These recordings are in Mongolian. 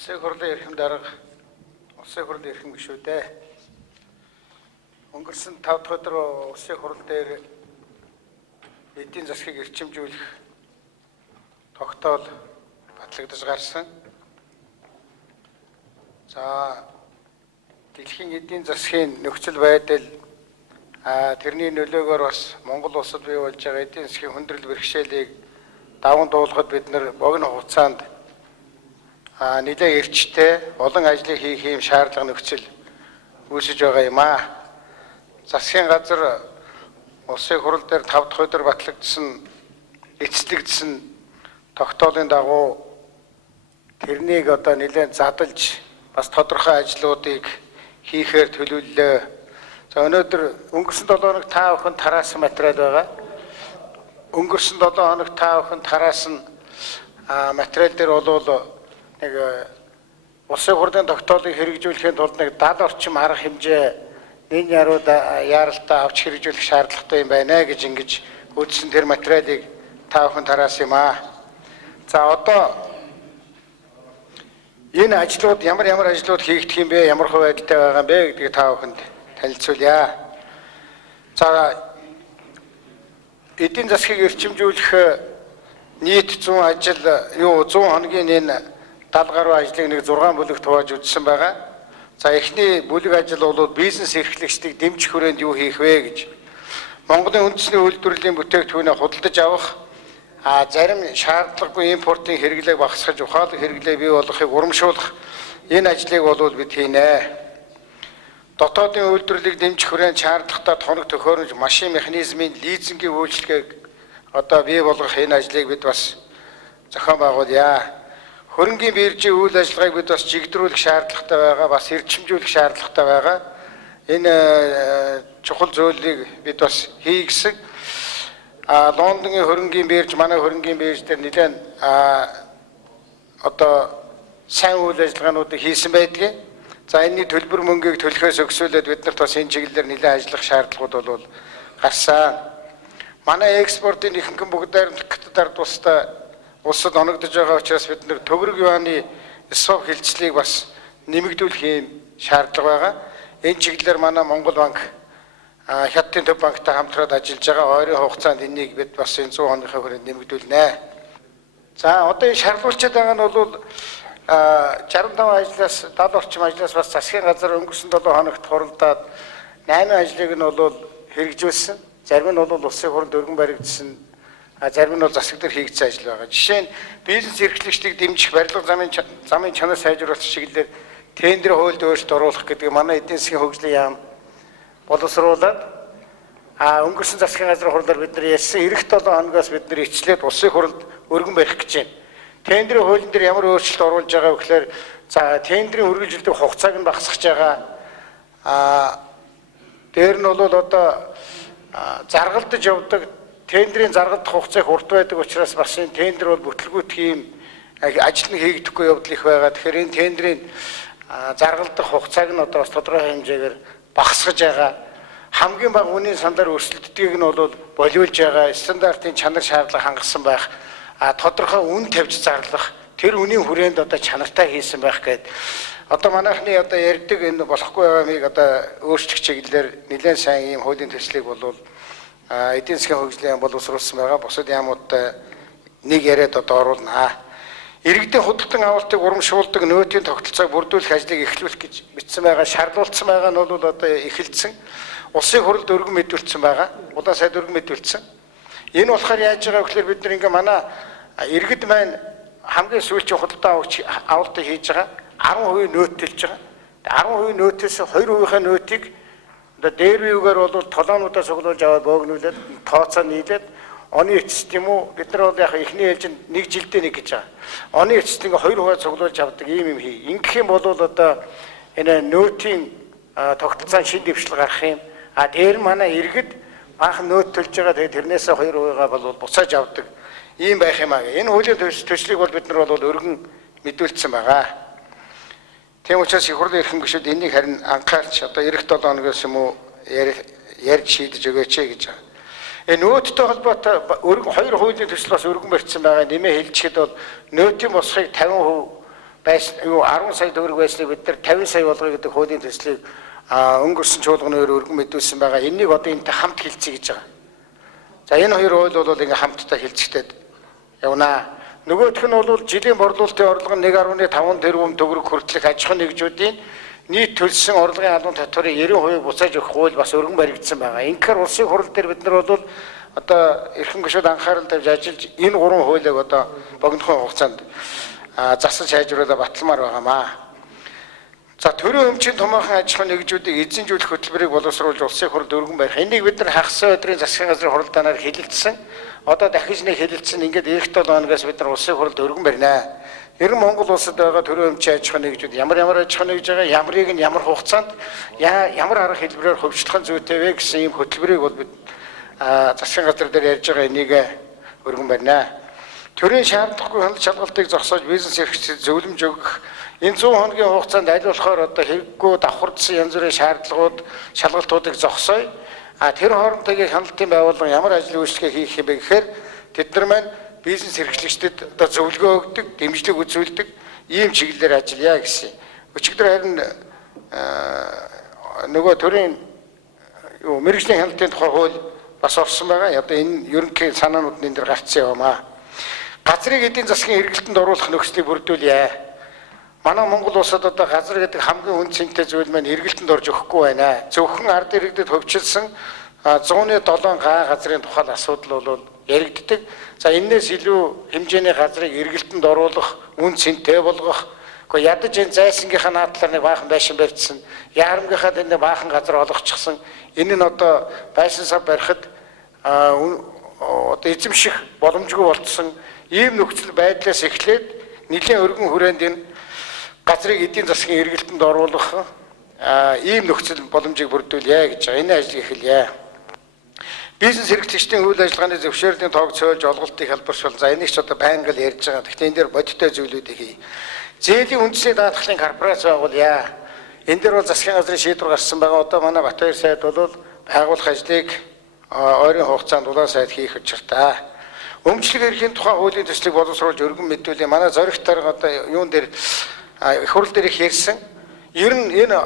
Улсын хурлын эрхэм дарга, улсын хурлын эрхэм гишүүдээ өнгөрсөн 5 дахь өдөр улсын хурал дээр эдийн засгийг эрчимжүүлэх тогтоол батлагдаж гарсан. За дэлхийн эдийн засгийн нөхцөл байдал тэрний нөлөөгөөр бас Монгол улсад бий болж байгаа эдийн засгийн хүндрэл бэрхшээлийг даван дуулахад бид нар богино хугацаанд нэлээд эрчтэй олон ажлыг хийх юм шаардлага нөхцөл үүсэж байгаа юм аа. Засгийн газар улсын хурал дээр 5 дахь өдөр батлагдсан эцэслэгдсэн тогтоолын дагуу тэрнийг одоо нэлээд задалж бас тодорхой ажлуудыг хийхээр төлөвлөлөө. За өнөөдөр өнгөрсөн 7 хоног та бүхэн тараасан материал байгаа. Өнгөрсөн 7 хоног та бүхэн тараасан материал дээр бол нэг улсын хурлын тогтоолыг хэрэгжүүлэхийн тулд нэг 70 орчим арга хэмжээ энэ ярууд яаралтай авч хэрэгжүүлэх шаардлагатай юм байна гэж ингэж үзсэн тэр материалыг та бүхэн тараасан юм аа. За одоо энэ ажлууд ямар ажлууд хийгдэх юм бэ? Ямар хувь байдалтай байгаа юм бэ гэдгийг та бүхэнд танилцуулъя. За эдийн засгийг эрчимжүүлэх нийт 100 ажил 100 хоногийн энэ 70 гаруй ажлыг нэг 6 бүлэгт хувааж үзсэн байгаа. За эхний бүлэг ажил бол бизнес эрхлэгчдийг дэмжих хүрээнд юу хийх вэ гэж. Монголын үндэсний үйлдвэрлэлийн бүтээгдэхүүнээ худалдаж авах, зарим шаардлагагүй импортын хэрэглээг багасгаж ухаалаг хэрэглээ бий болгохыг урамшуулах энэ ажлыг бол бид хийнэ. Дотоодын үйлдвэрлэлийг дэмжих хүрээнд шаардлагатай тоног төхөөрөмж, машин механизмын лизингийн үйлчлэгийг одоо бий болгох энэ ажлыг бид бас зохион байгуулъя. Хөрөнгийн биржийн үйл ажиллагааг бид бас жигдрүүлэх шаардлагатай байгаа, бас эрчимжүүлэх шаардлагатай байгаа. Энэ чухал зүйлийг бид бас хий гэсэн. Лондонгийн хөрөнгийн бирж, манай хөрөнгийн бирж дээр нэлээд одоо сайн үйл ажиллагаануудыг хийсэн байдгийг. За энэний төлбөр мөнгийг төлөхөөс өгсөөлөд бид нарт бас энэ чиглэлээр нэлээд ажиллах шаардлагууд бол гарсан. Манай экспортын ихэнхэн бүгд найрамдах дард улсад оногдож байгаа учраас бид нэр төгрөг юаны swap хилцлийг бас нэмэгдүүлэх юм шаардлага байгаа. Энэ чиглэлээр манай Монгол банк Хятадын төв банктай хамтраад ажиллаж байгаа. Ойрын хугацаанд энийг бид бас энэ 100 хоногийн хүрээнд нэмэгдүүлнэ. За одоо энэ шаардлагачид байгаа нь бол 65 ажлаас 70 орчим ажлаас бас засгийн газар өнгөрсөн 7 хоногт хуралдаад 8 ажлыг нь бол хэрэгжүүлсэн. Зарим нь бол улсын хурлд өргөн баригдсан. Зарим нь бол засаг дээр хийгдсэн ажил байгаа. Жишээ нь бизнес эрхлэгчдийг дэмжих барилга замын чанар сайжруулах чиглэлээр тендер хуульд өөрчлөлт оруулах гэдэг манай эдийн засгийн хөгжлийн яам боловсруулад өнгөрсөн засгийн газрын хурлаар бид нар ярьсан эх 7 хоногоос бид нар ичлээд улсын хурлд өргөн барих гэж байна. Тендерийн хуулийн дээр ямар өөрчлөлт оруулж байгаа вэ гэхээр за тендерийн үргэлжилдэг хугацааг нь багасгаж байгаа. Дээр нь бол одоо заргалдаж явдаг тендерийн заргалдах хугацааг урт байдаг учраас бас энэ тендер бол бүтлгүүт ийм ажил нь хийгдэхгүй явдал их байгаа. Тэгэхээр энэ тендерийн заргалдах хугацааг нь одоо бас тодорхой хэмжээгээр багасгаж байгаа. Хамгийн бага үнийн сандар өрсөлддгийг нь бол болиулж байгаа. Стандартын чанар шаардлага хангасан байх. Тодорхой үн тавьж зарлах. Тэр үнийн хүрээнд одоо чанартай хийсэн байх гэдэг. Одоо манайхны одоо ярьдаг энэ болохгүй байгаа мийг одоо өөрчлөх чиглэлээр нэлээд сайн ийм хуулийн төслийг бол эдийн засгийн хөгжлийн боловсруулсан байгаа. Бусад яамуудтай нэг яриад одоо оруулнаа. Иргэдийн худалдан авалтыг урамшуулдаг нөөтийн тогтолцоог бүрдүүлэх ажлыг эхлүүлэх гэж бичсэн байгаа. Шаардуулсан байгаа нь бол одоо эхэлсэн. Улсын хурлд өргөн мэдүүлсэн байгаа. Улаан сайд өргөн мэдүүлсэн. Энэ болохоор яаж байгаа вэ гэхээр бид нар ингээ манай иргэд маань хамгийн сүүлчийн худалдан авалтыг хийж байгаа. 10% нөөтөлж байгаа. 10% нөөтөөс 2%-ийн нөөтийг одоо дээр биегээр бол толоонуудаа цуглуулж аваад бөөгнүүлээд тооцоо нийлээд оны эцэст юм уу бид нар бол яг эхний ээлжинд 1 жилдээ нэг гэж байгаа. Оны эцэст ингээ 2% цуглуулж авдаг ийм хий. Ингэх юм бол одоо энэ нөөтийн тогтолцоо шин дэвшил гарах юм. Дээр манай иргэд баахан нөөт төлж байгаа. Тэгээд тэрнээсээ 2%-аа бол буцааж авдаг. Ийм байх юм аа. Энэ хуулийн төслийг бол бид нар бол өргөн мэдүүлсэн байгаа. Тийм учраас их хурлын эрхэм гишүүд энийг харин анхаарч одоо эх 7 хоногоос юм уу ярьж шийдэж өгөөч гэж байгаа. Нөөттэй холбоотой 2 хуулийн төсөл бас өргөн барьсан байгаа нэмээ хэлчихэд бол нөөтийн босхийг 50% байсан юу 10 сая төгрөг байсныг бид нар 50 сая болгоё гэдэг хуулийн төслийг өнгөрсөн чуулганы өргөн мэдүүлсэн байгаа. Энийг одоо энэтэй хамт хэлцээ гэж байгаа. За энэ хоёр хууль бол ингээ хамтдаа хэлцэхтэй явна. Нөгөөх нь бол жилийн борлуулалтын орлого нь 1.5 тэрбум төгрөг хүртэлх аж ахуйн нэгжүүдийн нийт төлсөн орлогын албан татварын 90% буцааж өгөх хууль бас өргөн баригдсан байгаа. Инхээр улсын хурал дээр бид нар бол одоо эрхэм гишүүд анхаарал тавьж ажиллаж энэ гурван хуулийг одоо богинохын хугацаанд засаж хайжруулаад баталмаар байгаамаа. За төрийн өмчийн томоохон аж ахуйн нэгжүүдийг эзэмжүүлэх хөтөлбөрийг боловсруулж улсын хуралд өргөн барих. Энийг бид нар хагас өдрийн засгийн газрын хуралдаанаар хэлэлцсэн. Одоо дахиж нэг хэлэлцсэн. Ингээд эх 7 хоногоос бид нар улсын хуралд өргөн барина. Ер нь Монгол улсад байгаа төрийн өмчийн аж ахуйн нэгжүүд ямар аж ахуйн нэгж байгаа, ямарыг нь ямар хугацаанд ямар арга хэлбэрээр хөвчлөх зүйтэй вэ гэсэн ийм хөтөлбөрийг бол бид засгийн газар дээр ярьж байгаа энийг өргөн барина. Төрийн шаардлагагүй хяналт шалгалтыг зогсоож бизнес эрхлэлд зөвлөмж өгөх энэ 100 хоногийн хугацаанд аль болохоор одоо хэрэггүй давхардсан янз бүрийн шалгалтуудыг зогсоё. Тэр хоорондын хяналтын байгууллага ямар ажил үйлчлэгээ хийх юм бэ гэхээр тэд нар маань бизнес эрхлэгчдэд одоо зөвлөгөө өгдөг, дэмжлэг үзүүлдэг ийм чиглэлээр ажиллая гэсэн. Өчигдөр харин нөгөө төрийн мэргэжлийн хяналтын тухай хууль бас орсон байгаа. Одоо энэ ерөнхий санаанууд энэ дэр гарцсан яваа. Газрыг эдийн засгийн хэрэглэлтэнд оруулах нөхцөлийг бүрдүүлье. Манай Монгол улсад одоо газар гэдэг хамгийн үн цэнтэй зүйл маань хэрэглэлтэнд орж өгөхгүй байна. Зөвхөн ард иргэдэд хөвчилсөн 107 га газрын тухай асуудал бол яригддаг. За энэс илүү хэмжээний газрыг хэрэглэлтэнд оруулах, үн цэнтэй болгох. Гэхдээ ядаж энэ зайсангийнхаа наадлаар нэг баахан байшин барьжсан. Яарамгийнхаа энэ баахан газар олгочихсон. Энэ нь одоо байшин сав барихад одоо эзэмших боломжгүй болцсон. Ийм нөхцөл байдлаас эхлээд нэлийн өргөн хүрээнд энэ газрыг эдийн засгийн хэрэглэлтэнд оруулах ийм нөхцөл боломжийг бүрдүүлье гэж байгаа. Энэ ажлыг эхэлье. Бизнес эрхлэгчдийн үйл ажиллагааны зөвшөөрлийн тоог цойлж олголтыг хэлбэршүүл. За энийг ч одоо байнга л ярьж байгаа. Гэхдээ энэ дээр бодиттой зүйлүүдийг хий. Зээлийн үндэсний даатгалын корпорац байгуулъя. Энэ дээр бол засгийн газрын шийдвэр гарсан байгаа. Одоо манай Батбаяр сайд бол байгуулах ажлыг ойрын хугацаанд улаан сайд хийх учиртай. Өмчлөг эрхийн тухай хуулийн төслийг боловсруулж өргөн мэдүүлээ. Манай зоригтоор одоо юун дээр их хурл дээр их ярьсан. Ер нь энэ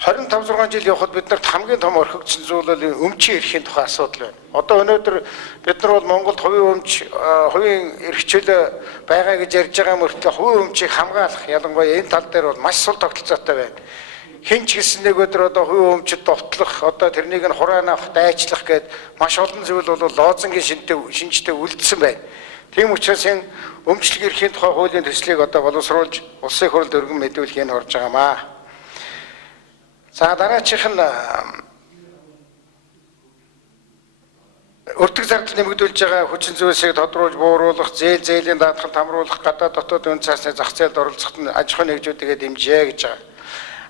25-6 жил явхад биднэрт хамгийн том орхигдсон зүйл бол өмчийн эрхийн тухай асуудал байна. Одоо өнөөдөр бид нар бол Монголд хувийн эрх чөлөө байгаа гэж ярьж байгаа мөртлөө хувийн өмчийг хамгаалах ялангуяа энэ тал дээр бол маш сул тогтолцоотой байна. Хэн ч гэсэн нэг өдөр одоо хувийн өмчөд довтлох, одоо тэрнийг нь хураан авах, дайчлах гээд маш олон зүйл бол лоозингийн шинжтэй үлдсэн байна. Тийм учраас энэ өмчлөг эрхийн тухай хуулийн төслийг одоо боловсруулж улсын хурлд өргөн мэдүүлэх нь орж байгаамаа. За дараачих нь өртөг зардал нэмэгдүүлж байгаа хүчин зүйлсийг тодруулж бууруулах, зээлийн даатгалд хамруулах, гадаад дотоод үн цасны зах зээлд оролцоход нь аж ахуйн нэгжүүдийг дэмжиж гэж байгаа.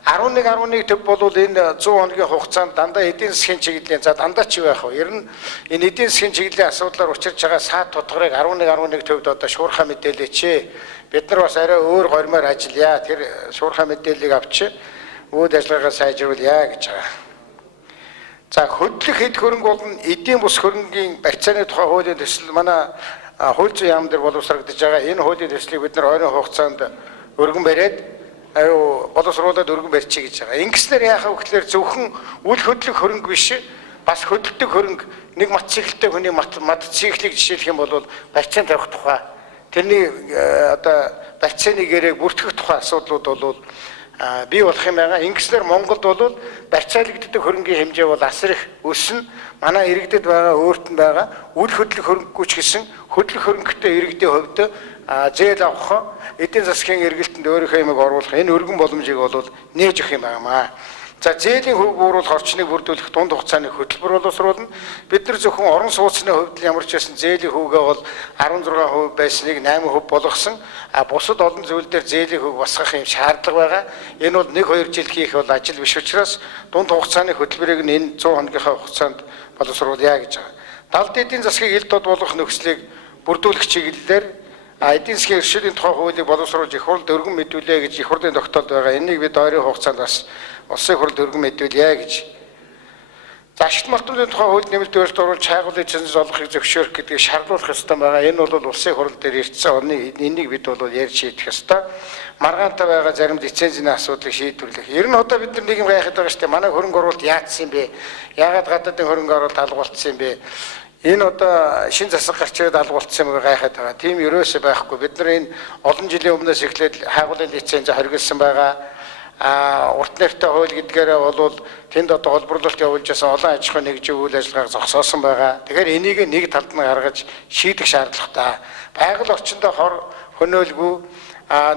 11 төв бол энэ 100 хоногийн хугацаанд дандаа эдийн засгийн чиглэлийн за дандаа ч юу яах вэ? Ер нь энэ эдийн засгийн чиглэлийн асуудлаар учирч байгаа саад тодгорыг 11 төвд одоо шуурхай мэдээлээч. Бид нар бас арай өөр гормоор ажиллая. Тэр шуурхай мэдээллийг авч үйл ажиллагаагаа сайжруулъя гэж байгаа. За хөдлөх хэд хөрөнгө бол эдийн бус хөрөнгийн барьцааны тухай хуулийн төсөл манай хууль зүйн яам дээр боловсрагдж байгаа. Энэ хуулийн төслийг бид нар ойрын хугацаанд өргөн бариад боловсруулаад өргөн барьчих гэж байгаа. Ингэснээр яахаа гэхээр зөвхөн үл хөдлөх хөрөнгө биш бас хөдөлдөг хөрөнгө нэг мотоциклтэй хүний мотоциклийг жишээлх юм бол барьцаан тавих тухай тэрний одоо барьцааны гэрээ бүртгэх тухай асуудлууд бол бий болох юм байгаа. Ингэснээр Монголд бол барьцаалагддаг хөрөнгийн хэмжээ бол асар их өснө. Манай иргэдэд байгаа өөрт нь байгаа үл хөдлөх хөрөнгөгүй ч гэсэн хөдлөх хөрөнгөтэй иргэдийн хувьд зээл авах эдийн засгийн эргэлтэнд өөрийнхөө юмыг оруулах энэ өргөн боломжийг бол нээж өгөх юм байна. За зээлийн хөв бууруулах орчныг бүрдүүлэх дунд хугацааны хөтөлбөр боловсруулна. Бид нар зөвхөн орон сууцны хувьд ямар ч байсан зээлийн хөвгөө бол 16% байсныг 8% болгосон. Бусад олон зүйл дээр зээлийн хөв басгах юм шаардлага байгаа. Энэ бол 1-2 жил хийх бол ажил биш учраас дунд хугацааны хөтөлбөрийг нь энэ 100 хоногийнхаа хугацаанд боловсруулъя гэж байгаа. Далд эдийн засгийг ил дод болгох нөхцөлийг бүрдүүлэх чиглэлээр эдийн засгийн эрхшээлийн тухай хуулийг боловсруулж их хурлд өргөн мэдүүлээ гэж их хурлын тогтоолд байгаа. Энийг бид ойрын хугацаанд бас улсын хурлд өргөн мэдүүлье гэж. За ашигт малтуудын тухай хууль нэмэлт өөрчлөлт оруулж хайгуулын цэнз олохыг зөвшөөрөх гэдгийг шаардуулах ёстой байгаа. Энэ бол улсын хурал дээр ирсэн энийг бид бол ярьж шийдэх ёстой. Маргаантай байгаа зарим лицензийн асуудлыг шийдвэрлэх. Ер нь одоо бид нар нийгэм гайхаад байгаа шүү дээ. Манай хөрөнгө оруулалт яатсан юм бэ? Яагаад гадаадын хөрөнгө оруулалт алгуулсан юм бэ? Энэ одоо шин засаг гарч ирээд алгуулсан юм гайхаад байгаа. Тийм ерөөсөө байхгүй. Бид нар энэ олон жилийн өмнөөс эхлээд хайгуулын лиценз хоригдсан байгаа. Урт нэртэй хууль гэдгээрээ бол тэнд одоо олборлолт явуулж байсан олон аж ахуйн нэгжийн үйл ажиллагааг зогсоосон байгаа. Тэгэхээр энийг нэг талд нь гаргаж шийдэх шаардлагатай. Байгаль орчиндөө хор хөнөөлгүй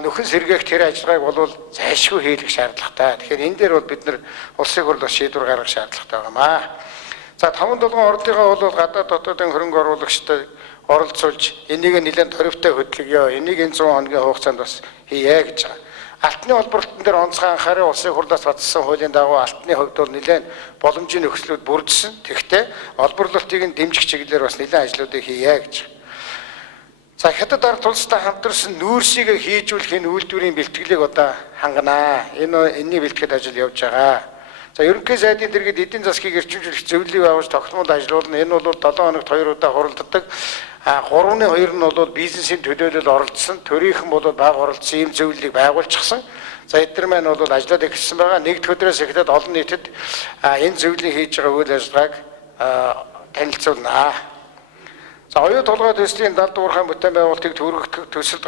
нөхөн сэргээх тэр ажиллагааг бол зайлшгүй хийх шаардлагатай. Тэгэхээр энэ дээр бол бид нар улсын хурлаас шийдвэр гаргах шаардлагатай байнамаа. За 5-7 орлогоо бол гадаад дотоодын хөрөнгө оруулагчтай оролцуулж энийг нэлээд торивтой хөдөлгөё. Энийг энэ 100 хоногийн хугацаанд бас хийе гэж байгаа. Алтны холбоорлолтын дээр онцгой анхаарал улсын хурлаас батсан хуулийн дагуу алтны хувьд бол нэлээд боломжийн нөхцлүүд бүрдсэн. Тэгэхдээ холбоорлолтыг нь дэмжих чиглэлээр бас нэлээд ажлуудыг хийе гэж. За хятад ард улстай хамтарсан нүүрсийг хийжүүлэхийн үйлдвэрийн бэлтгэлийг одоо ханганаа. Энэний бэлтгэл ажил явж байгаа. За ерөнхий сайдын дэргэд эдийн засгийг эрчимжүүлэх зөвлөлийг авч тогтмол ажиллуулна. Энэ бол 7 хоногт 2 удаа хуралддаг. 3-2 нь бол бизнесийн төлөөлөл оролцсон. Төрийнхэн бол бага оролцсон ийм зөвлөлийг байгуулчихсан. За эдгээр маань бол ажиллаад эхэлсэн байгаа. Нэгд өдрөөс эхлээд олон нийтэд энэ зөвлөлийг хийж байгаа үйл ажиллагааг танилцуулнаа. За оюу толгой төслийн далд уурхайн бүтээн байгуулалтыг төрөгдөх төсөлд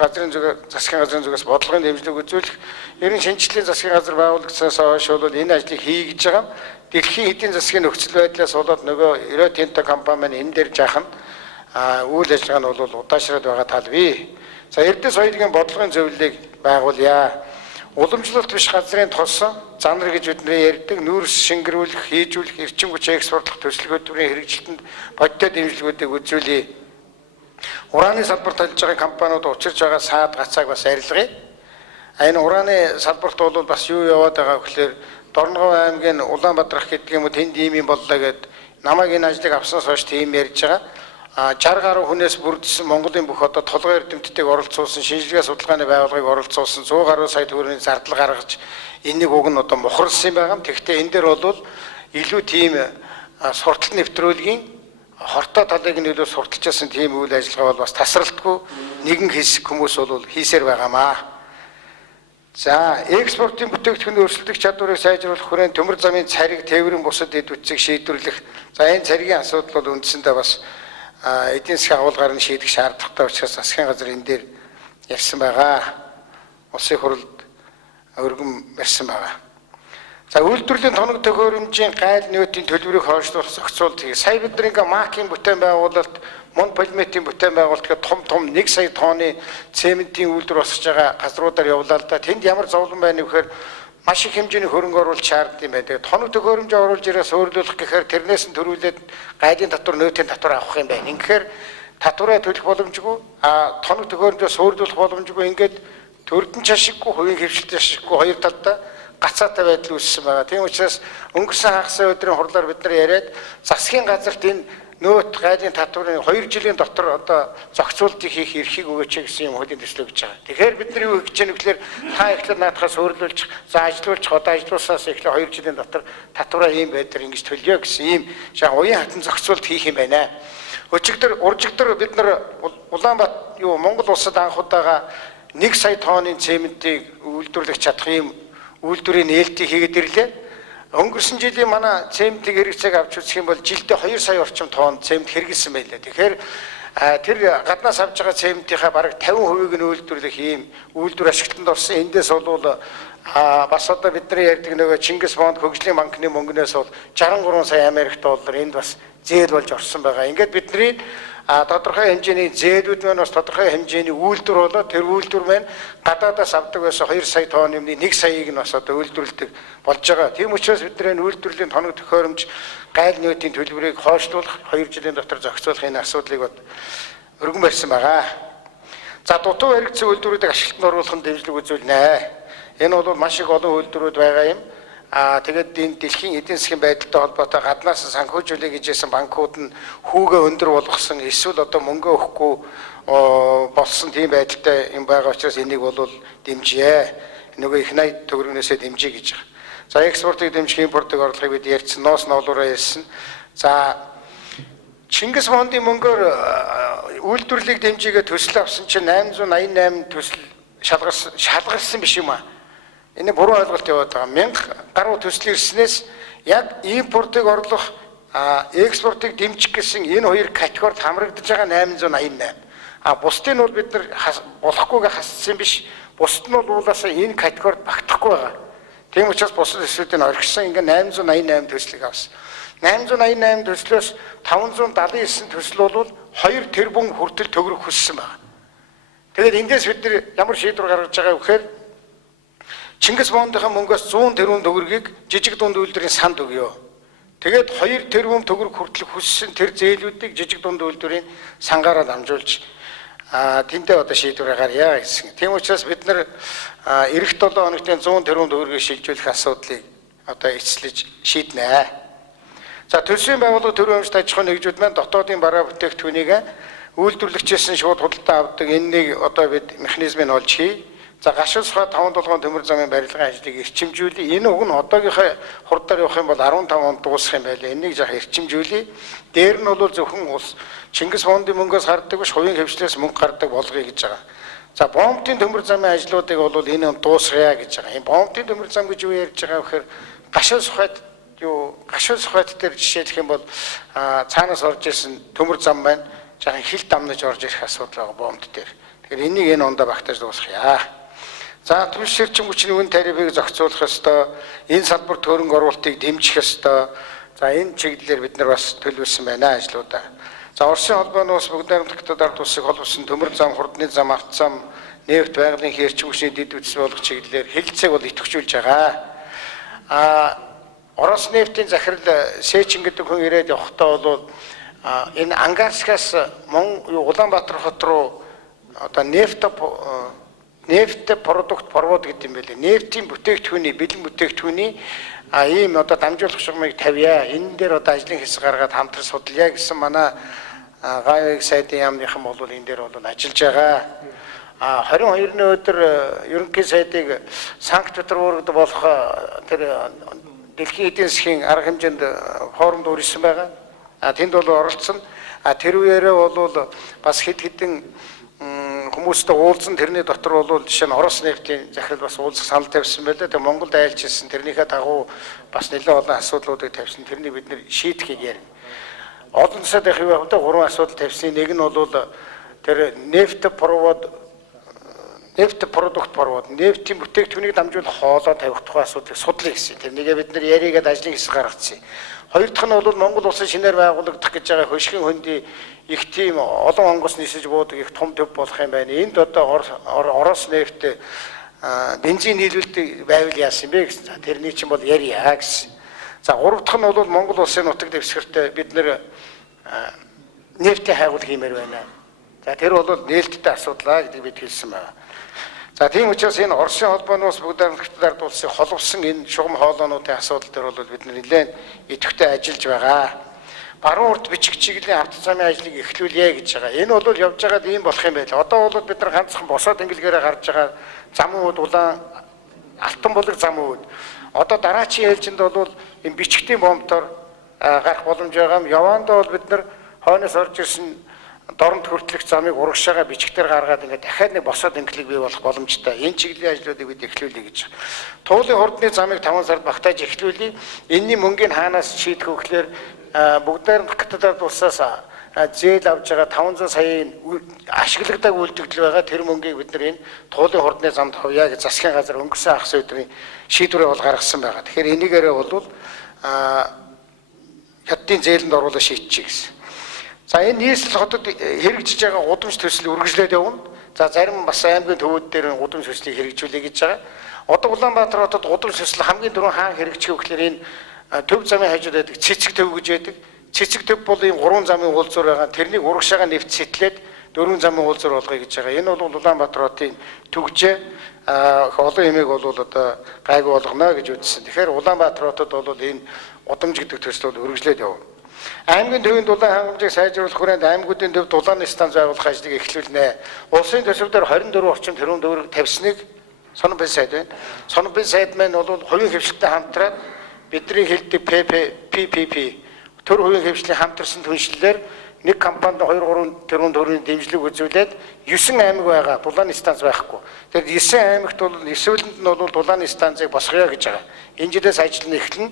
засгийн газрын зүгээс бодлогын дэмжлэг үзүүлэх ерөн шинжилгээний засгийн газар байгуулагдсанаас хойш бол энэ ажлыг хий гэж байгаа. Дэлхийн эдийн засгийн нөхцөл байдлаас болоод нөгөө Rio Tinto компани маань энэ дээр жаахан үйл ажиллагаа нь бол удаашраад байгаа тал бий. За эрдэнэ соёлын бодлогын зөвлөлийг байгуулъя. Уламжлалт биш газрын тос занар гэж бидний ярьдаг нүүрс шингэрүүлэх, хийжүүлэх, эрчим хүч экспортлох төсөлгөөдрийн хэрэгжилтэнд бодиттой дэмжлэгүүдийг үзүүлье. Ураны салбарт ажиллаж байгаа компаниуд учирч байгаа саад гацааг бас арилгая. Энэ ураны салбарт бол бас юу яваад байгаа гэхээр Дорногов аймгийн Улаанбаатарх гэдэг юм уу тэнд ийм юм боллоо гэд намайг энэ ажлыг авснаас хойш тийм ярьж байгаа. 60 гаруй хүнээс бүрдсэн Монголын бүх одоо толгой эрдэмтдийг оролцуулсан, шинжилгээ судалгааны байгууллагыг оролцуулсан 100 гаруй сая төгрөгийн зардал гаргаж энийг уг нь одоо мухарсан байгаа юм. Тэгэхдээ энэ дээр бол илүү тийм суртал нэвтрүүлгийн хортой талыг нь илүү сурталчилсан тийм үйл ажиллагаа бол бас тасралтгүй нэгэн хэсэг хүмүүс бол хийсээр байгаамаа. За, экспортын бүтээгдэхүүн өрсөлдөх чадварыг сайжруулах хүрээнд төмөр замын цариг тээврийн бусад эд бүтцийг шийдвэрлэх. За, энэ царигийн асуудал бол үндсэндээ бас эдийн засгийн агуулгаар нь шийдэх шаардлагатай учраас засгийн газар энэ дээр ярьсан байгаа. Улсын хурлд өргөн барьсан байгаа. За үйлдвэрлэлийн тоног төхөөрөмжийн гайл нөөтийн төлбөрийг хойшлуулах зохицуулт. Сая бид нэг макийн бүтээн байгуулалт, мон полимертийн бүтээн байгуулалт гэх том 1 сая тонны цементийн үйлдвэр босгож байгаа газруудаар явуулаа л да. Тэнд ямар зовлон байна вэ гэхээр маш их хэмжээний хөрөнгө оруулалт шаарддаг юм байна. Тэгээд тоног төхөөрөмж оруулж ирээ суурилуулах гэхээр тэрнээс нь төрүүлээд гайлын татвар, нөөтийн татвар авах юм байна. Ингэхээр татвараа төлөх боломжгүй, тоног төхөөрөмжөө суурилуулах боломжгүй. Ингээд төрдөн чашиггүй, хувийн хөвшилт чашиггүй хоёр талдаа гацаатай байдал үүссэн байгаа. Тийм учраас өнгөрсөн хагас өдрийн хурлаар бид нар яриад засгийн газарт энэ нөөт гайлын татварын 2 жилийн дотор одоо зохицуултыг хийх эрхийг өгөөч гэсэн юм хуулийн төслөө гэж байгаа. Тэгэхээр бид нар юу хийж яах вэ гэхээр та ихлээр наадахаас өөрлөлж, за ажилуулж, одоо ажилуулсаас ихлээр 2 жилийн дотор татвараа ийм байдлаар ингэж төлөё гэсэн ийм шаа уян хатан зохицуулт хийх юм байна. Өчигдөр уржигдөр бид нар Улаанбаатар Монгол улсад анх удаага 1 сая тонны цементийг үйлдвэрлэх чадах юм үйлдвэрийн нээлтийг хийгээд ирлээ. Өнгөрсөн жилийн манай цементийн хэрэгцээг авч үзэх юм бол жилдээ 2 сая орчим тонн цемент хэрэгэлсэн байлаа. Тэгэхээр тэр гаднаас авч байгаа цементийнхаа бараг 50% нь үйлдвэрлэх ийм үйлдвэр ашиглалтанд орсон. Эндээс бол бас одоо бидний ярьдаг нөгөө Чингис Бонд хөгжлийн банкны мөнгнөөс бол 63 сая Америк доллар энд бас зээл болж орсон байгаа. Ингээд бидний тодорхой хэмжээний зээлүүд маань бас тодорхой хэмжээний үйлдвэр болоод тэр үйлдвэр маань гадаадаас авдаг байсан 2 сая тонны 1 саяыг нь бас одоо үйлдвэрлэдэг болж байгаа. Тийм учраас бидний үйлдвэрлэлийн тоног төхөөрөмж гайл нөөтийн төлбөрийг хойшлуулах 2 жилийн дотор зохицуулах энэ асуудлыг өргөн барьсан байгаа. За дутуу хэрэгцээ үйлдвэрүүдийг ашиглалтанд оруулахын дэмжлэг үзүүлнэ. Энэ бол маш их олон үйлдвэрүүд байгаа юм. Тэгээд энэ дэлхийн эдийн засгийн байдалтай холбоотой гаднаас санхүүжүүлэх гэж байсан банкуд нь хүүгээ өндөр болгосон эсвэл одоо мөнгө өгөхгүй болсон тийм байдалтай юм байгаа учраас энийг бол дэмжье. Нөгөө их 80 төгрөгнөөсөө дэмжье гэж байгаа. За экспортыг дэмжих импортыг орлогыг бид ярьсан, ноос ноолуураа ярьсан. За Чингис Мондын мөнгөөр үйлдвэрлэлийг дэмжигээ төсөл авсан чинь 888 төсөл шалгарсан биш юм аа. Энэ буруу ойлголт яваад байгаа. 1000 гаруй төсөл ирснээс яг импортыг орлох, экспортыг дэмжих гэсэн энэ хоёр категорид хамрагдаж байгаа 888. Бусдын бол бид нар болохгүйгээ хассан биш. Бусд нь бол уулаасаа энэ категорид багтахгүй байгаа. Тийм учраас бусад төслүүдийг орхисон ингээ 888 төслийг авсан. 888 төслөөс 579 төсөл бол 2 тэрбум хүртэл төгрөг хүссэн байна. Тэгээд эндээс бид нар ямар шийдвэр гаргаж байгаа вэ гэхээр Чингис Мондынхаа мөнгөөс 100 тэрбум төгрөгийг жижиг дунд үйлдвэрийн санд өгөө. Тэгээд 2 тэрбум төгрөг хүртэл хүссэн тэр зээлүүдийг жижиг дунд үйлдвэрийн сангаараа дамжуулж тэнтэй одоо шийдвэр гаргая гэсэн. Тийм учраас бид нар эх 7 хоногтын 100 тэрбум төгрөгийг шилжүүлэх асуудлыг одоо эцэлж шийднэ. За төсвийн байгууллага төрийн өмчт аж ахуйн нэгжүүд маань дотоодын бараа бүтээгдэхүүнийг үйлдвэрлэгчээс нь шууд худалдаа авдаг энэнийг одоо бид механизмыг олж хий. За гашуун сухад 5-7 төмөр замын барилгын ажлыг эрчимжүүлээ. Энэ уг нь одоогийнхаа хурдаар явах юм бол 15 онд дуусах юм байлаа. Энийг жаа эрчимжүүлээ. Дээр нь бол зөвхөн улс Чингис Мондын мөнгөөс гардаг биш, хувийн хвшлээс мөнгө гардаг болгоё гэж байгаа. За бомбын төмөр замын ажлуудыг бол энэ онд дуусгая гэж байгаа. Энэ бомбын төмөр зам гэж юу ярьж байгаа вэ гэхээр гашуун сухад дээр жишээлх юм бол цаанаас орж исэн төмөр зам байна. Жаахан хил дамнаж орж ирэх асуудал байгаа бомбд дээр. Тэгэхээр энийг энэ ондоо багтааж дуусгая. За түлш эрчим хүчний үн тарифыг зохицуулах ёстой. Энэ салбарт хөрөнгө оруулалтыг дэмжих ёстой. За энэ чиглэлээр бид нар бас төлөвлөсөн байна ажлуудаа. За Оросын холбооны ус бүгд найрамдах ард улсыг холбосон төмөр зам, хурдны зам, автозам, нефт, байгалийн эрчим хүчний дэд үтс болгох чиглэлээр хэлэлцээг бол идэвхжүүлж байгаа. Орос нефтийн захирал Сечин гэдэг хүн ирээд явахдаа бол энэ Ангарскаас Улаанбаатар хот руу одоо нефт продукт провод гэдэг юм байлээ. Нефтийн бүтээгдэхүүний, бэлэн бүтээгдэхүүний ийм одоо дамжуулах шугамыг тавья. Энэ дээр одоо ажлын хэсэг гаргаад хамтран судлая гэсэн манай ГАИ сайдын яамныхан бол энэ дээр бол ажиллаж байгаа. 22-ны өдөр ерөнхий сайдыг Санкт Петербургт болох тэр Дэлхийн эдийн засгийн арга хэмжээнд форумд үргэлжлэн байгаа. Тэнд бол оролцсон. Тэр үеэрээ бол бас хэд хэдэн хүмүүстэй уулзсан. Тэрний дотор бол жишээ нь Орос нефтийн захирал бас уулзах санал тавьсан байлаа. Тэгээ Монголд айлж ирсэн. Тэрнийхээ дагуу бас нэлээд олон асуудлуудыг тавьсан. Тэрний бид нэр шийдэхийг ярив. Олон засаад их юу вэ? 3 асуудал тавьсан. Нэг нь бол тэр нефт продукт провод, нефтийн бүтээгдэхүүнийг дамжуулах хоолой тавих тухай асуудлыг судлаа гэсэн. Тэрнийгээ бид нэр яриагаад ажлын хэсэг гаргацсан. Хоёр дахь нь бол Монгол улсын шинээр байгуулагдах гэж байгаа хөшгийн хөндөй их тийм олон онгоц нисэж буудаг их том төв болох юм байна. Энд одоо Орос нефт бензин нийлүүлэлт байвал яасан бэ гэсэн. Тэрний чинь бол ярья гэсэн. За гурав дахь нь бол Монгол улсын нутаг дэвсгэртээ бид нэр нефтийн хайгуул хиймээр байна. За тэр бол нээлттэй асуудал гэдгийг бид хэлсэн байна. За тийм учраас энэ Оросын холбооны ус бүгд найрамдах ард улсыг холбосон энэ шугам хоолойнуудын асуудал дээр бол бид нэлээд идэвхтэй ажиллаж байгаа. Баруун урд бичих чиглэлийн автозамын ажлыг эхлүүлье гэж байгаа. Энэ бол явж байгаад ийм болох юм байл. Одоо бол бид нар ганцхан босоод ингэлгээрээ гарч байгаа замууд улаан алтан булаг замууд. Одоо дараачийн ээлжинд бол энэ бичгтийн бомбтоор гарах боломж байгаа юм. Явандаа бол бид нар хойноос орж ирсэн дорнод хүртэлх замыг урагшаага бичгтэр гаргаад ингээд дахиад нэг босоод инглиг бий болох боломжтой. Энэ чиглэлийн ажлуудыг бид эхлүүлье гэж. Туулын хурдны замыг 5 сард багтааж эхлүүлье. Энэний мөнгийг хаанаас шийдэх вэ гэхээр бүгд найрамдах ард улсаас зээл авж байгаа 500 саяын ашиглагдаг үйлдвэрлэл байгаа. Тэр мөнгийг бид нар энэ туулын хурдны замд хувья гэж засгийн газар өнгөрсөн хагас өдрийн шийдвэрээ бол гаргасан байгаа. Тэгэхээр энийгээрээ бол хятадын зээлэнд оруулаад шийдчихье гэсэн. За энэ нийслэл хотод хэрэгжиж байгаа гудамж төсөл үргэлжлээд явна. За зарим бас аймгийн төвүүд дээр гудамж төслийг хэрэгжүүлэе гэж байгаа. Одоо Улаанбаатар хотод гудамж төсөл хамгийн түрүүн хаан хэрэгжих вэ гэхээр энэ төв замын хажууд байдаг цэцэг төв гэж байдаг. Цэцэг төв бол энэ 3 замын уулзуур байгаа. Тэрнийг урагшаага нэвт сэтлээд 4 замын уулзуур болгоё гэж байгаа. Энэ бол Улаанбаатар хотын төгжээ олон юмыг бол одоо гайгүй болгоно гэж үзсэн. Тэгэхээр Улаанбаатар хотод бол энэ гудамж гэдэг төсөл бол үргэлжлээд явна. Аймгийн төвийн дулаан хангамжийг сайжруулах хүрээнд аймагуудын төвд дулааны станц байгуулах ажлыг эхлүүлнэ. Улсын төсвөөр 24 орчим тэрбум төгрөг тавьсныг Сонирхол сайд байна. Сонирхол сайд маань бол хувийн хвшилттэй хамтраад бидний хэлдэг PPP төр хувийн хвшлийн хамтарсан түншлэлээр нэг компанид 2-3 тэрбум төгрөгийн дэмжлэг үзүүлээд 9 аймаг байгаа. Дулааны станц байхгүй. Тэгэхээр 9 аймагт бол 9-өлөнд нь бол дулааны станцыг босгоё гэж байгаа. Энэ жилээс ажил нь эхэлнэ.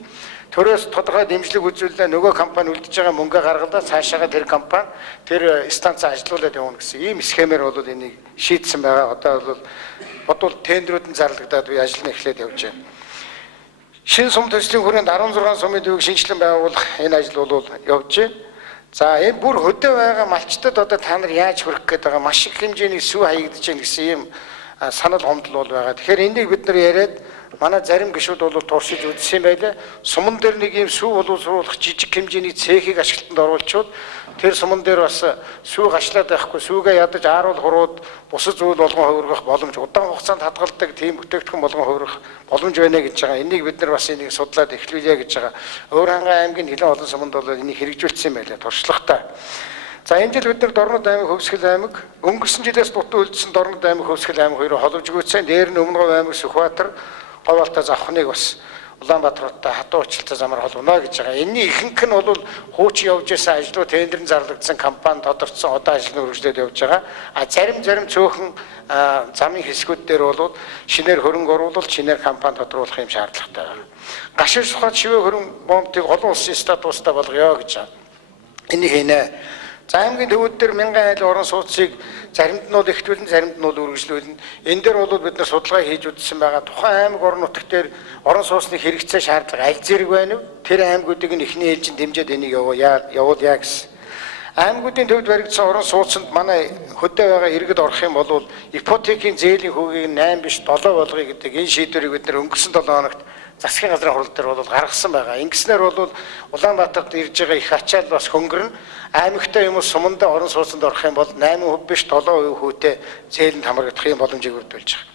Төрөөс тодорхой дэмжлэг үзүүлэлээ нөгөө компани үлдэж байгаа мөнгө гаргалаа цаашаага тэр компани тэр станцаа ажилуулад явна гэсэн ийм схемээр бол энийг шийдсэн байгаа. Одоо бодвол тендерүүд нь зарлагдаад би ажил нь эхлээд явж байна. Шинэ сум төслийн хүрээнд 16 сумын төвийг шинжилэн байгуулах энэ ажил бол явж байна. За энэ бүр хөдөө байгаа малчтад одоо та нар яаж хүрэх гээд байгаа маш их хэмжээний сүв хаягдж байна гэсэн ийм санал гомдол бол байгаа. Тэгэхээр энийг бид нар яриад манай зарим гишүүд бол туршиж үзсэн байлаа. Суман дээр нэг ийм сүв боловсруулах жижиг хэмжээний цехийг ашиглалтанд оруулчвал тэр суман дээр бас сүв гашлаад байхгүй сүвгээ ядаж ааруул хурууд бусад зүйл болгон хувиргах боломж удаан хугацаанд хадгалдаг тийм бүтээгдэхүүн болгон хувирах боломж байна гэж байгаа. Энийг бид нар бас энийг судлаад эхлүүлье гэж байгаа. Өвөрхангай аймгийн нэлээд олон суманд бол энийг хэрэгжүүлсэн байлаа туршлагатай. За энэ жил бид нар Дорнод аймаг, Хөвсгөл аймаг, өнгөрсөн жилээс дутуу үлдсэн Дорнод аймаг, Хөвсгөл аймаг хоёроо холбож гүйцэн. Дээр нь Өмнөг аймаг, Сүхбаатар, Говьалтай завхныг бас Улаанбаатартай хатуу уучлалтай замаар холбоно гэж байгаа. Энэний ихэнх нь бол хуучин явж байсан ажлууд тендерын зарлагдсан компани тодорцсон одоо ажил нь үргэлжлээд явж байгаа. А зарим цөөхөн замын хэсгүүд дээр бол шинээр хөрөнгө оруулалт, шинээр компани тодруулах юм шаардлагатай байна. Гашир сухад шивээ хөрөнгө бомбыг олон улсын статустай болгоё гэж байгаа. Энийг хийнэ. За аймгийн төвүүд дээр 1000 айл орон сууцыг заримд нь бол ихтүүлэн заримд нь бол үргэлжлүүлнэ. Энэ дээр бол бид нар судалгаа хийж үзсэн байгаа. Тухайн аймаг орон нутгт дээр орон сууцны хэрэгцээ шаардлага аль зэрэг байна вэ? Тэр аймагуудыг нь эхний ээлжинд дэмжиж энийг явуулъя гэсэн. Аймагуудын төвд баригдсан орон сууцнд манай хөдөө байгаа иргэд орох юм бол ипотекийн зээлийн хүүгийг 8 биш 7 болгоё гэдэг энэ шийдвэрийг бид нар өнгөрсөн 7 хоногт засгийн газрын хурал дээр бол гаргасан байгаа. Ингэснээр бол Улаанбаатарт ирж байгаа их ачаал бас хөнгөрнө. Аймагтай юм уу сумандаа орон сууцнд орох юм бол 8% биш 7% хүүтэй зээлэнд хамрагдах юм боломжийг бүрдүүлж байгаа.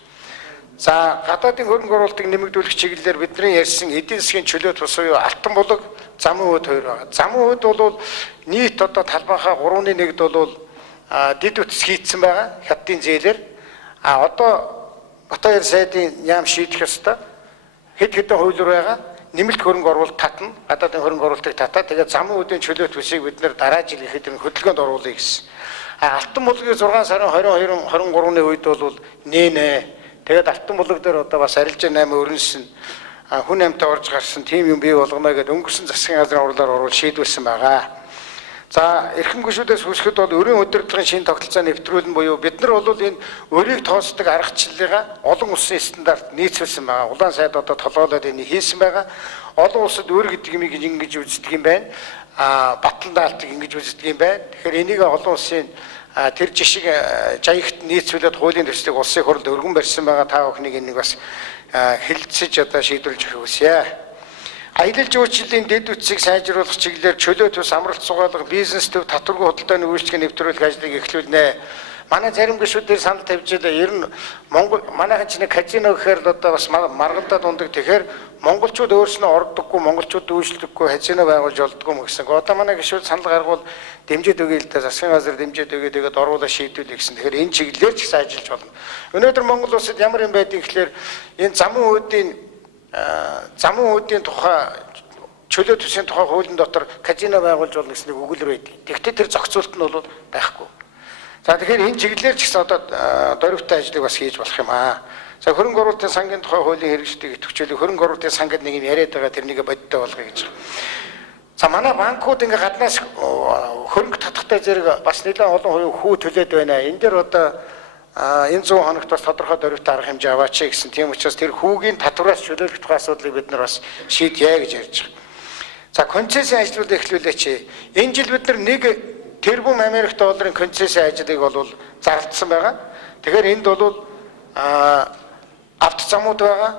За гадаадын хөрөнгө оруулалтыг нэмэгдүүлэх чиглэлээр бидний ярьсан эдийн засгийн чөлөө тус буюу Алтан булаг, Замын өвд хоёр байгаа. Замын өвд бол нийт одоо талбайхаа 3/1-д бол дид үтс хийцсэн байгаа хятадын зээлээр. Одоо Батбаяр сайдын яам шийдэх ёстой. Хэд хэдэн хуулиар байгаа. Нэмэлт хөрөнгө оруулалт татна. Гадаадын хөрөнгө оруулалтыг татаа. Тэгээд замын өвдийн чөлөө төсийг бид нэр дараа жил ихэд хөдөлгөөнд оруулъя гэсэн. Алтан булгийн 6 сарын 22-23-ны үед бол нээнэ. Тэгээд Алтан булаг дээр одоо бас арилжаа 8 өрнөсөн хүн амьтаа орж гарсан тийм юм бий болгоно гэдэг өнгөрсөн засгийн газрын хурлаар оруул шийдвэрсэн байгаа. За эрхэм гишүүдээс хүсэхэд бол өрийн удирдлагын шинэ тогтолцоо нэвтрүүлэн буюу бид нар бол энэ өрийг тоосдог аргачлалыг олон улсын стандарт нийцүүлсэн байгаа. Улаан сайд одоо толгойлоод энийг хийсэн байгаа. Олон улсад өр гэдэг юмыг ингэж үздэг юм байна. Батлан даалтыг ингэж үздэг юм байна. Тэгэхээр энийг олон улсын тэр жишг жаягт нийцүүлээд хуулийн төслийг улсын хурлд өргөн барьсан байгаа. Та бүхнийг энийг бас хэлэлцэж одоо шийдвэрлэж өгөх хүсье. Аялал жуулчлалын дэд үтсийг сайжруулах чиглэлээр чөлөө төс амралт сугаалга бизнес төв татваргүй худалдааны үйлчлэгээ нэвтрүүлэх ажлыг эхлүүлнэ. Манай зарим гишүүдээр санал тавьж байлаа. Ер нь Монгол манайхан ч нэг казино гэхээр л одоо бас маргалдаад ундаг. Тэгэхээр монголчууд өөрснөө ордоггүй, монголчууд дүүжлдэггүй казино байгуулж олддгүй юм гэсэн. Одоо манай гишүүд санал гаргавал дэмжиж өгье л да. Засгийн газар дэмжиж өгье тэгээд оруулаа шийдвүлээ гэсэн. Тэгэхээр энэ чиглэлээр ч гэсэн ажиллаж болно. Өнөөдөр Монгол улсад ямар юм байдгийг гэхээр энэ замын үүдийн тухай чөлөө төсвийн тухай хуулийн дотор казино байгуулж болно гэсэн нэг өгүүлбэр байдаг. Тэгвэл тэр зохицуулт нь бол байхгүй. За тэгэхээр энэ чиглэлээр ч гэсэн одоо дөрвтэй ажлыг бас хийж болох юм аа. За хөрөнгө оруулалтын сангийн тухай хуулийн хэрэгжлийг идэвхжүүлэх хөрөнгө оруулалтын сангад нэг юм яриад байгаа тэрнийг бодиттой болгоё гэж байна. За манай банкуд ингээ гаднаас хөрөнгө татахтай зэрэг бас нэлээд олон хүү төлөөд байна. Энэ дээр одоо энэ 100 хоногт бас тодорхой дөрвтэй арга хэмжээ аваач гэсэн. Тийм учраас тэр хүүгийн татвараас чөлөөлөх тухай асуудлыг бид нар бас шийдье гэж ярьж байгаа. За концессийн ажлуудыг эхлүүлээч. Энэ жил бид нар 1 тэрбум Америк долларын концессийн ажлыг бол зарласан байгаа. Тэгэхээр энд бол автозамууд байгаа.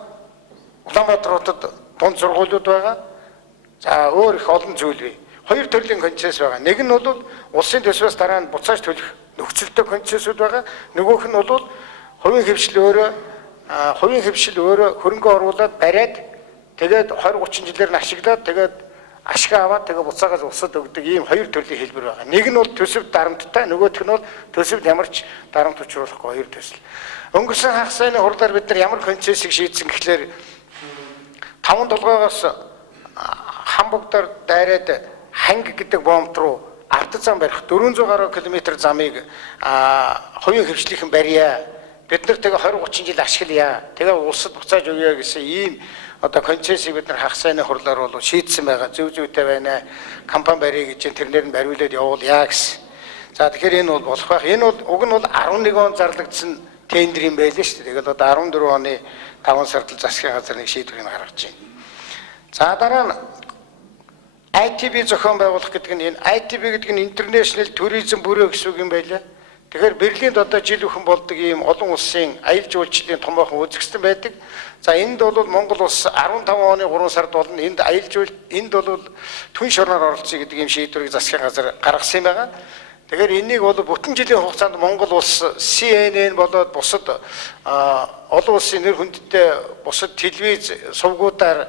Улаанбаатар хотод дунд сургуулиуд байгаа. За өөр их олон зүйл бий. Хоёр төрлийн концесс байгаа. Нэг нь бол улсын төсвөөс дараа нь буцааж төлөх нөхцөлтэй концессүүд байгаа. Нөгөөх нь бол хувийн хвшил өөрөө хөрөнгө оруулаад бариад тэгээд 20-30 жилээр нь ашиглаад тэгээд ашиг аваад тэгээ буцаагаад усад өгдөг ийм хоёр төрлийн хэлбэр байгаа. Нэг нь бол төсөв дарамттай, нөгөөх нь бол төсөвд ямарч дарамт учруулахгүй хоёр төсөл. Өнгөрсөн хагас сайны хурлаар бид нар ямар концессийг шийдсэн гэхлээр 5 толгоогоос Хамбогдоор дайраад Ханг гэдэг боомт руу ард зам барих 400 гаруй км замыг хувийн хвшлийнхэн барья. Бид нар тэгээ 20-30 жил ашиглая. Тэгээ улсад буцааж өгье гэсэн ийм одоо концессийг бид нар хагас сайны хурлаар бол шийдсэн байгаа. Зөв зүйтэй байна. Компани барья гэж тэрнэр нь бариулаад явуулъя гэсэн. За тэгэхээр энэ бол болох байх. Энэ бол уг нь бол 11 он зарлагдсан тендер юм байлээ шүү дээ. Тэгэл одоо 14 оны 5 сард засгийн газар нэг шийдвэрийг гаргаж байна. За дараа нь ITB зохион байгуулах гэдэг нь энэ ITB гэдэг нь International Tourism Bureau гэсэн үг юм байлаа. Тэгэхээр Берлинд одоо жил бүхэн болдог ийм олон улсын аялал жуулчлалын томоохон үзэсгэлэн байдаг. За энд бол Монгол улс 15 оны 3 сард болно. Энд аялал жуул энд бол түн шорноор оролцъё гэдэг ийм шийдвэрийг засгийн газар гаргасан юм байгаа. Тэгэхээр энийг бол бүтэн жилийн хугацаанд Монгол улс CNN болоод бусад олон улсын нэр хүндтэй бусад телевиз сувгуудаар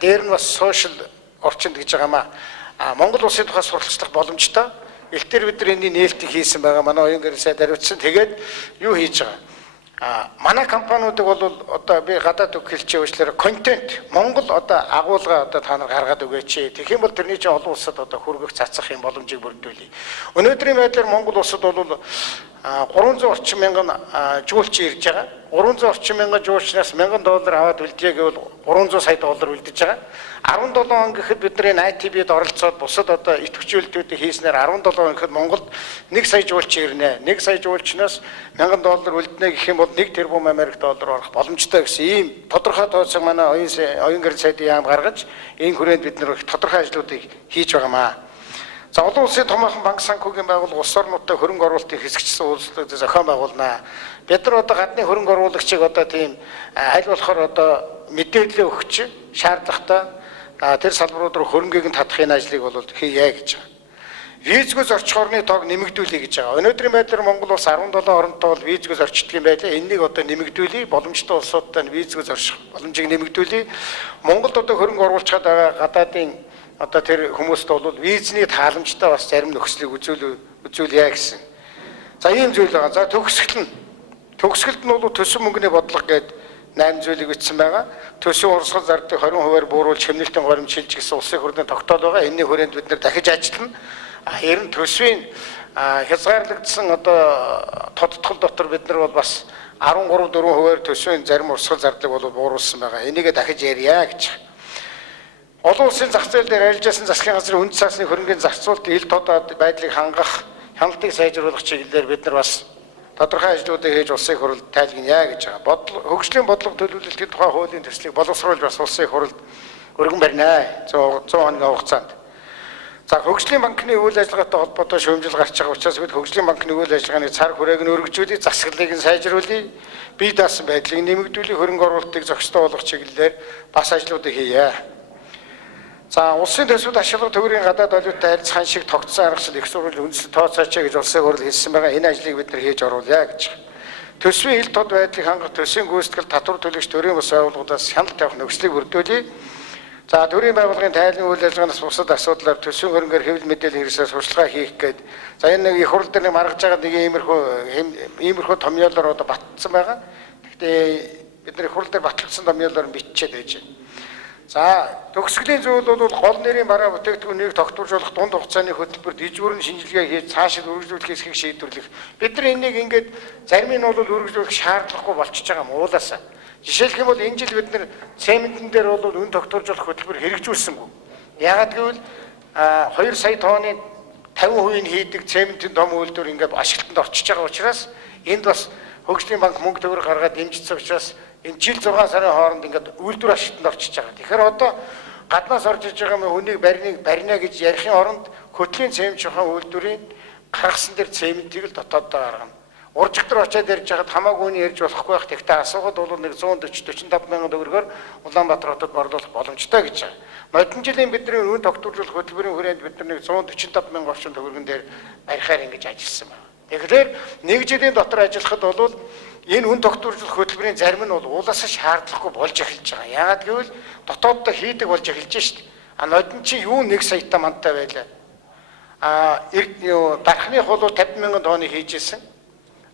дээр нь бас сошиал орчинд гэж байгаамаа Монгол улсын тухай суралцлах боломжтой. Илтэр бид нар энэний нээлтийг хийсэн байгаа. Манай оюун гэрэл сайд хариуцсан. Тэгээд юу хийж байгаа? Манай компаниудыг бол одоо би гадаад үг хэлчихээ уучлаарай. Контент Монгол одоо агуулга одоо та нар гаргаад өгөөч. Тэгэх юм бол тэрний чинь олон улсад одоо хүргэх цацах юм боломжийг бүрдүүлье. Өнөөдрийн байдлаар Монгол улсад бол 300 орчим мянган жуулчин ирж байгаа. 300 орчим мянган жуулчнаас $1000 аваад үлдээ гэвэл 300 сая доллар үлдэж байгаа. 17 он гэхэд бид нар ITB-д оролцоод бусад одоо идэвхжүүлэлтүүдийг хийснээр 17 он гэхэд Монголд 1 сая жуулчин ирнэ. 1 сая жуулчнаас $1000 үлднэ гэх юм бол 1 тэрбум Америк доллар орох боломжтой гэсэн ийм тодорхой тооцоо манай оюун гэрэл сайдын яам гаргаж энэ хүрээнд бид нар тодорхой ажлуудыг хийж байгаамаа. За олон улсын томоохон банк санхүүгийн байгууллага улс орнуудтай хөрөнгө оруулалтыг хэсэгчсэн үйлчлэгчид зохион байгуулнаа. Бид нар одоо гадны хөрөнгө оруулагчийг одоо тийм аль болохоор одоо мэдээлэл өгч шаардлагатай тэр салбарууд руу хөрөнгийг нь татахын ажлыг бол хийе гэж байгаа. Визгүй зорчих орны тоог нэмэгдүүлэе гэж байгаа. Өнөөдрийн байдлаар Монгол улс 17 оронтой бол визгүй зорчдөг юм байлаа. Энэнийг одоо нэмэгдүүлэе, боломжтой улсуудтай визгүй зорчих боломжийг нэмэгдүүлэе. Монголд одоо хөрөнгө оруулахад байгаа гадаадын одоо тэр хүмүүст бол визний тааламжтай бас зарим нөхцөлийг үзүүлье гэсэн. За ийм зүйл байгаа. За төгсгөлд нь бол төсөв мөнгөний бодлого гэдэг 8 зүйлийг бичсэн байгаа. Төсөв урсгал зардыг 20% бууруулж хэмнэлтийн горимж шилж гэсэн улсын хурлын тогтоол байгаа. Энэний хүрээнд бид нар дахиж ажиллана. Ер нь төсвийн хязгаарлагдсан одоо тодтгол дотор бид нар бол бас 13-4% төсвийн зарим урсгал зардлыг бол бууруулсан байгаа. Энийгээ дахиж ярья гэж. Олон улсын зах зээл дээр арилжаасан засгийн газрын үнд цаасны хөрөнгөний зарцуулалт ил тод байдлыг хангах, хяналтыг сайжруулах чиглэлээр бид нар бас тодорхой ажлуудыг хийж улсын хурлд тайлгная гэж байгаа. Хөгжлийн бодлого төлөвлөлтийн тухай хуулийн төслийг боловсруулж бас улсын хурлд өргөн барина. 100 хоногийн хугацаанд. За хөгжлийн банкны үйл ажиллагаатай холбоотой шүүмжил гарч байгаа учраас бид хөгжлийн банкны үйл ажиллагааны цар хүрээг нь өргөжүүлээ, засаглалыг нь сайжруулъя, бие даасан байдлыг нэмэгдүүлэх, хөрөнгө оруулалтыг зохистой болгох чиглэлээр бас ажлуудыг хийе. За улсын төсвөд ашиглах төгрөгийн гадаад валюттай харьцах ханшиг тогтсон аргачлал их сурвалж үндэслэл тооцоочоо гэж улсын хурл хэлсэн байгаа. Энэ ажлыг бид нар хийж оруулъя гэж. Төсвийн ил тод байдлыг хангах төсвийн гүйцэтгэл татвар төлөгч төрийн бас байгууллагуудаас хяналт явах нөхцөлийг бүрдүүлье. За төрийн байгууллагын тайлбар үйл ажиллагаанаас бусад асуудлаар төсвийн хөрөнгөөр хэвлэл мэдээллийн хэрэгсээр сурчлагаа хийх гээд за энэ нэг их хурл дээр маргаж байгаа нэг иймэрхүү томьёолоор одоо батсан байгаа. Гэхдээ бид нар их хурл дээр батлагдсан томьёолоор биччихээд байж байна. За төгсгөлийн зүйл бол гол нэрийн бараа бүтээгдэхүүнийг тогтворжуулах дунд хугацааны хөтөлбөр дижвэрэн шинжилгээ хийж цаашид үргэлжлүүлэх хэсгийг шийдвэрлэх. Бид нар энийг ингээд зарим нь бол үргэлжлүүлэх шаардлагагүй болчихж байгаа юм уулаасаа. Жишээлх юм бол энэ жил бид нар цементэн дээр бол үн тогтворжуулах хөтөлбөр хэрэгжүүлсэнгүй. Яагаад гэвэл 2 сая тонны 50% нь хийдэг цементийн том үйлдвэр ингээд ашиглалтанд орчиж байгаа учраас энд бас хөгжлийн банк мөнгө төгрөг гаргаад дэмжиж учраас энэ жил 6 сарын хооронд ингээд үйлдвэр ашиглалтанд орчиж байгаа. Тэгэхээр одоо гаднаас орж иж байгаа хүнийг барина гэж ярихын оронд хөтлийн цемент шохон үйлдвэрийн гаргасан дээр цементийг л дотооддоо гаргана. Уржигтар очиад ярьж байхад хамаагүй нь ярьж болохгүй байх. Тэгтээ асуухад бол нэг 140-45 мянган төгрөгөөр Улаанбаатар хотод борлуулах боломжтой гэж байгаа. Модон жилийн бидний үн тогтворжуулах хөтөлбөрийн хүрээнд бид нар нэг 145 мянган орчим төгрөгөн дээр барихаар ингэж ажилласан байна. Тэгэхээр нэг жилийн дотор ажиллахад бол энэ үн тогтворжуулах хөтөлбөрийн зарим нь бол уулаасаа шаардлагагүй болж эхэлж байгаа. Яагаад гэвэл дотооддоо хийдэг болж эхэлж шít. Нодон чи юу 1 саятай мантай байлаа. Дархны хол 50,000 тонны хийжсэн.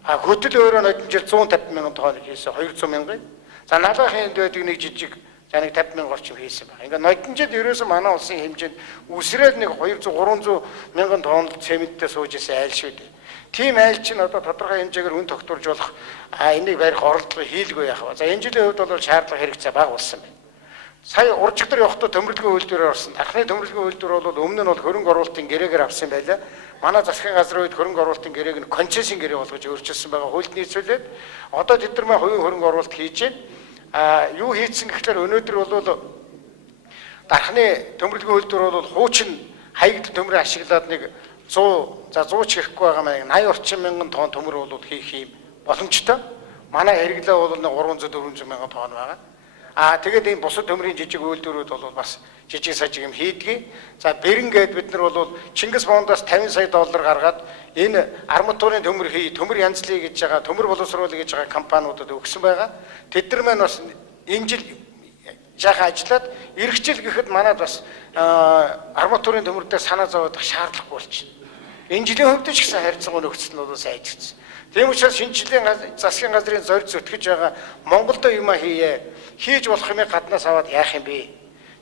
Хөдөл өөрөө нодон жил 150,000 тонны хийсэн 200,000. За налахын энд байдаг нэг жижиг за нэг 50,000 орчим хийсэн байна. Ингээ нодон жил ерөөсөн манай улсын хэмжээнд үсрээд нэг 200-300,000 тонн цементтэй сууж исэн айл шүү дээ. Тийм айл чинь одоо тодорхой хэмжээгээр үн тогтворж болох энийг барих оролдлого хийлгүй яах вэ? За энэ жилийн хувьд бол шаардлага хэрэгцээ бага болсон байна. Сая уржигдэр явахдаа төмөрлөгийн үйлдвэрээр орсон. Дархны төмөрлөгийн үйлдвэр бол өмнө нь бол хөрөнгө оруулалтын гэрээгээр авсан байлаа. Манай засгийн газрын үед хөрөнгө оруулалтын гэрээг нь концессийн гэрээ болгож өөрчилсөн байгаа. Хуульд нийцүүлээд одоо тэд нар хувийн хөрөнгө оруулалт хийж байна. Юу хийцэн гэхээр өнөөдөр бол дархны төмөрлөгийн үйлдвэр бол хуучин хаягдл төмрийг ашиглаад нэг 100 ч хэрэггүй байгаа маань 80 орчим мянган тонн төмөр бол хийх юм боломжтой. Манай хэрэглээ бол 300-400 мянган тонн байгаа. Тэгээд энэ бусад төмрийн жижиг үйлдвэрүүд бол бас жижиг сажиг юм хийдгийг. За Бэрэн гээд бид нар бол Чингис бондоос 50 сая доллар гаргаад энэ арматурын төмөр төмөр янзлыг гэж байгаа, төмөр боловсруулах гэж байгаа компаниудад өгсөн байгаа. Тэд нар маань бас энэ жил жаахан ажиллаад эх жил гэхэд манад бас арматурын төмөр дээр санаа зовоодох шаардлага болчихно. Энэ жилийн хувьд ч гэсэн харьцангуй нөхцөл нь бол сайжирсан. Тийм учраас шинэ жилийн засгийн газрын зорилт зүтгэж байгаа Монголдо юм хийе. Хийж болох юмыг гаднаас аваад яах юм бэ?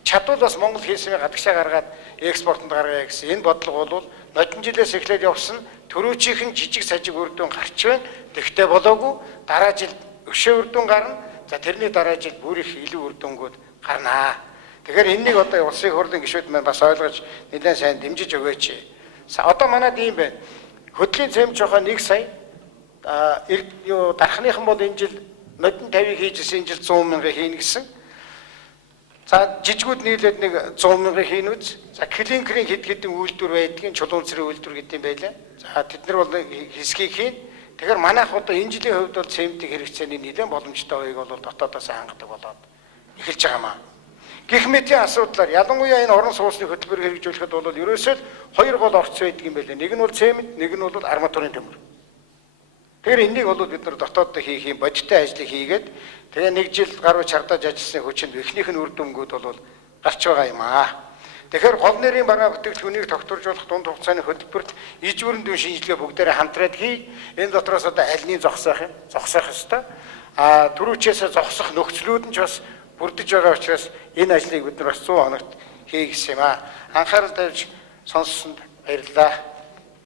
Чадвал бас Монгол хийсмээ гадагшаа гаргаад экспортод гаргая гэсэн энэ бодлого бол нодон жилээс эхлээд явсан төрөөчийнхэн жижиг сажиг үр дүн гарч байна. Тэгтээ болоогүй дараа жил өшөө үр дүн гарна. За тэрний дараа жил бүр их илүү үр дүнгууд гарнаа. Тэгэхээр энэнийг одоо улсын хурлын гишүүд маань бас ойлгож нэлээд сайн дэмжиж өгөөч. Одоо манайд ийм байна. Хөдлийн цемент жохоо 1 сая дархныхан бол энэ жил нодон 50-ыг хийжсэн, энэ жил 100,000 хийнэ гэсэн. За жижигүүд нийлээд нэг 100,000 хийн үз. За клинкерийн хэд хэдэн үйлдвэр байдгийн чулуун цэрэг үйлдвэр гэдэг юм байлаа. За тэд нар бол хэсгийг хийн. Тэгэхээр манайх одоо энэ жилийн хувьд бол цементийн хэрэгцээний нэлээд боломжтой байгааг бол дотоодоос хангадаг болоод эхэлж байгаа маа. Гэх мэтийн асуудлаар ялангуяа энэ орон сууцны хөтөлбөр хэрэгжүүлэхэд бол ерөөсөө хоёр гол орц байдаг юм байлаа. Нэг нь бол цемент, нэг нь бол арматурын төмөр. Тэгэхээр энийг бол бид нар дотооддоо хийх юм бодиттой ажлыг хийгээд тэгээ нэг жил гаруй чардаж ажилласны хүчинд эхнийх нь үр дүнгууд бол гарч байгаа юм аа. Тэгэхээр гол нэрийн бараа бүтээгдэхүүнийг тогтворж болох дунд хугацааны хөтөлбөрт ижүүрэн дүн шинжилгээ бүгдээрээ хамтраад хий. Энэ дотроос одоо аль нь зогсоох ёстой. Түрүүчээс зогсох нөхцлүүд нь ч бас бүрдэж байгаа учраас энэ ажлыг бид нар бас 100 хоногт хийх гэсэн юм аа. Анхаарал тавьж сонссонд баярлалаа.